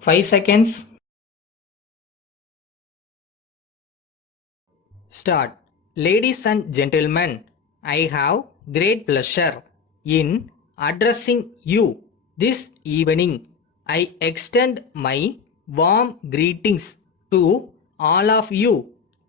5 seconds. Start. Ladies and gentlemen, I have great pleasure in addressing you this evening. I extend my warm greetings to all of you.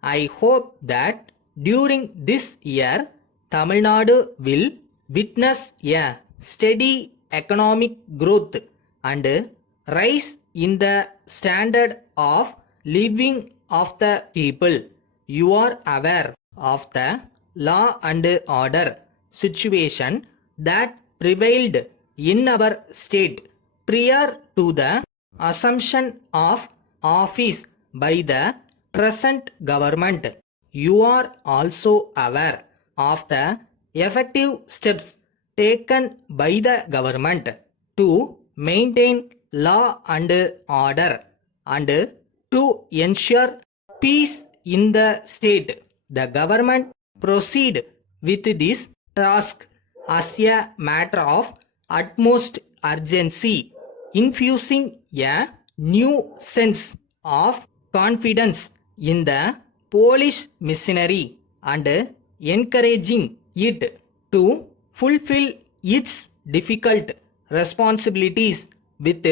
I hope that during this year, Tamil Nadu will witness a steady economic growth and rise in the standard of living of the people. You are aware of the law and order situation that prevailed in our state prior to the assumption of office by the present government. You are also aware of the effective steps taken by the government to maintain law and order and to ensure peace in the state. The government proceed with this task as a matter of utmost urgency, infusing a new sense of confidence in the Polish machinery and encouraging it to fulfill its difficult responsibilities with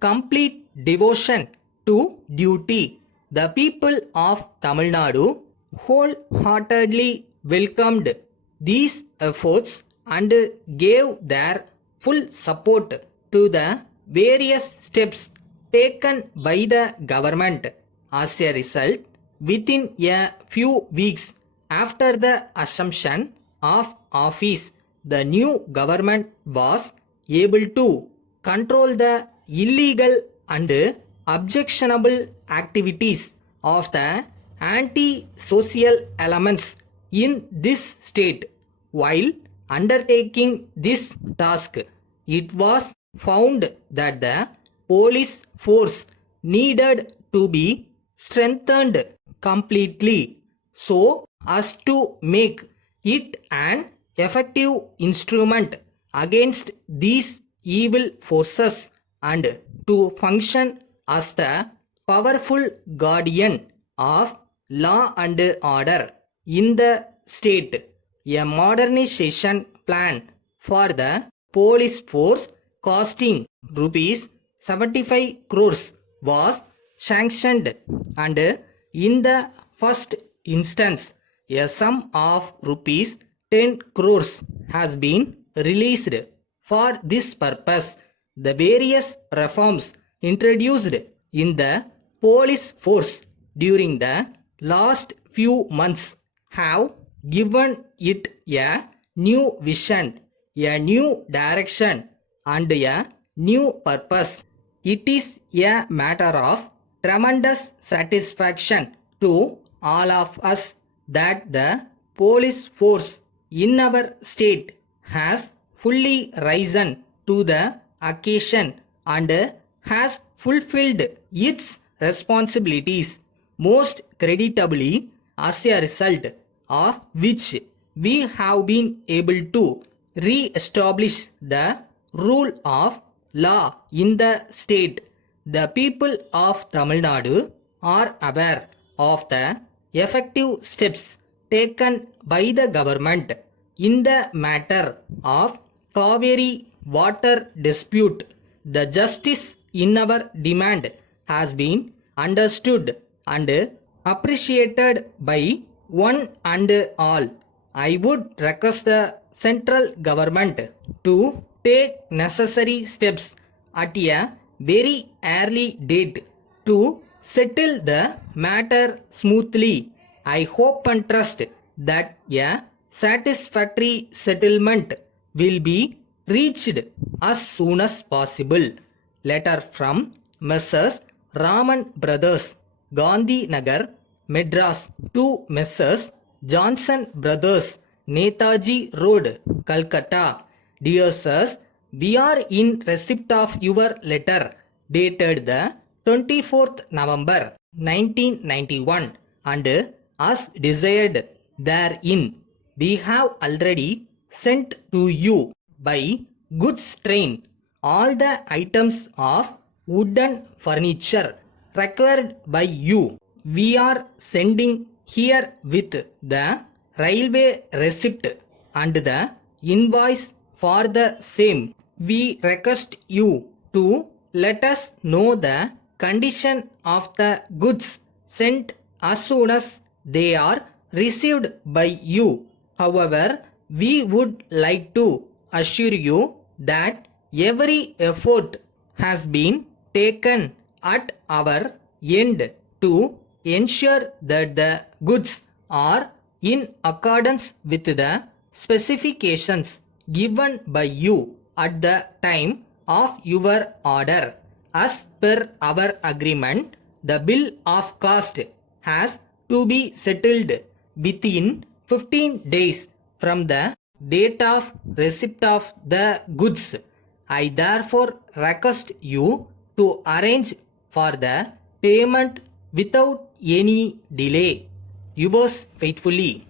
complete devotion to duty. The people of Tamil Nadu wholeheartedly welcomed these efforts and gave their full support to the various steps taken by the government. As a result, within a few weeks after the assumption of office, the new government was able to control the illegal and objectionable activities of the anti-social elements in this state. While undertaking this task, it was found that the police force needed to be strengthened completely so as to make it an effective instrument against these evil forces and to function as the powerful guardian of law and order in the state. A modernization plan for the police force costing rupees 75 crores was sanctioned and in the first instance a sum of rupees 10 crores has been released for this purpose. The various reforms introduced in the police force during the last few months have given it a new vision, a new direction, and a new purpose. It is a matter of tremendous satisfaction to all of us that the police force in our state has fully risen to the occasion and has fulfilled its responsibilities most creditably, as a result of which we have been able to re-establish the rule of law in the state. The people of Tamil Nadu are aware of the effective steps taken by the government in the matter of Kaveri water dispute. The justice in our demand has been understood and appreciated by one and all. I would request the central government to take necessary steps at a very early date to settle the matter smoothly. I hope and trust that a satisfactory settlement will be reached as soon as possible. Letter from Messrs. Raman Brothers, Gandhi Nagar, Madras to Messrs. Johnson Brothers, Netaji Road, Calcutta. Dear sirs, we are in receipt of your letter dated the 24th November 1991 and as desired therein, we have already sent to you by goods train all the items of wooden furniture required by you. We are sending here with the railway receipt and the invoice for the same. We request you to let us know the condition of the goods sent as soon as they are received by you. However, we would like to assure you that every effort has been taken at our end to ensure that the goods are in accordance with the specifications given by you at the time of your order. As per our agreement, the bill of cost has to be settled within 15 days from the date of receipt of the goods. I therefore request you to arrange for the payment without any delay. Yours faithfully.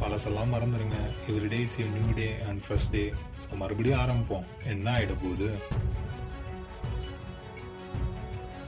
பழசெல்லாம் மறந்துடுங்க. Everyday is a new day and fresh day. So மறுபடியும் ஆரம்பிப்போம். என்ன ஆகிட போகுது?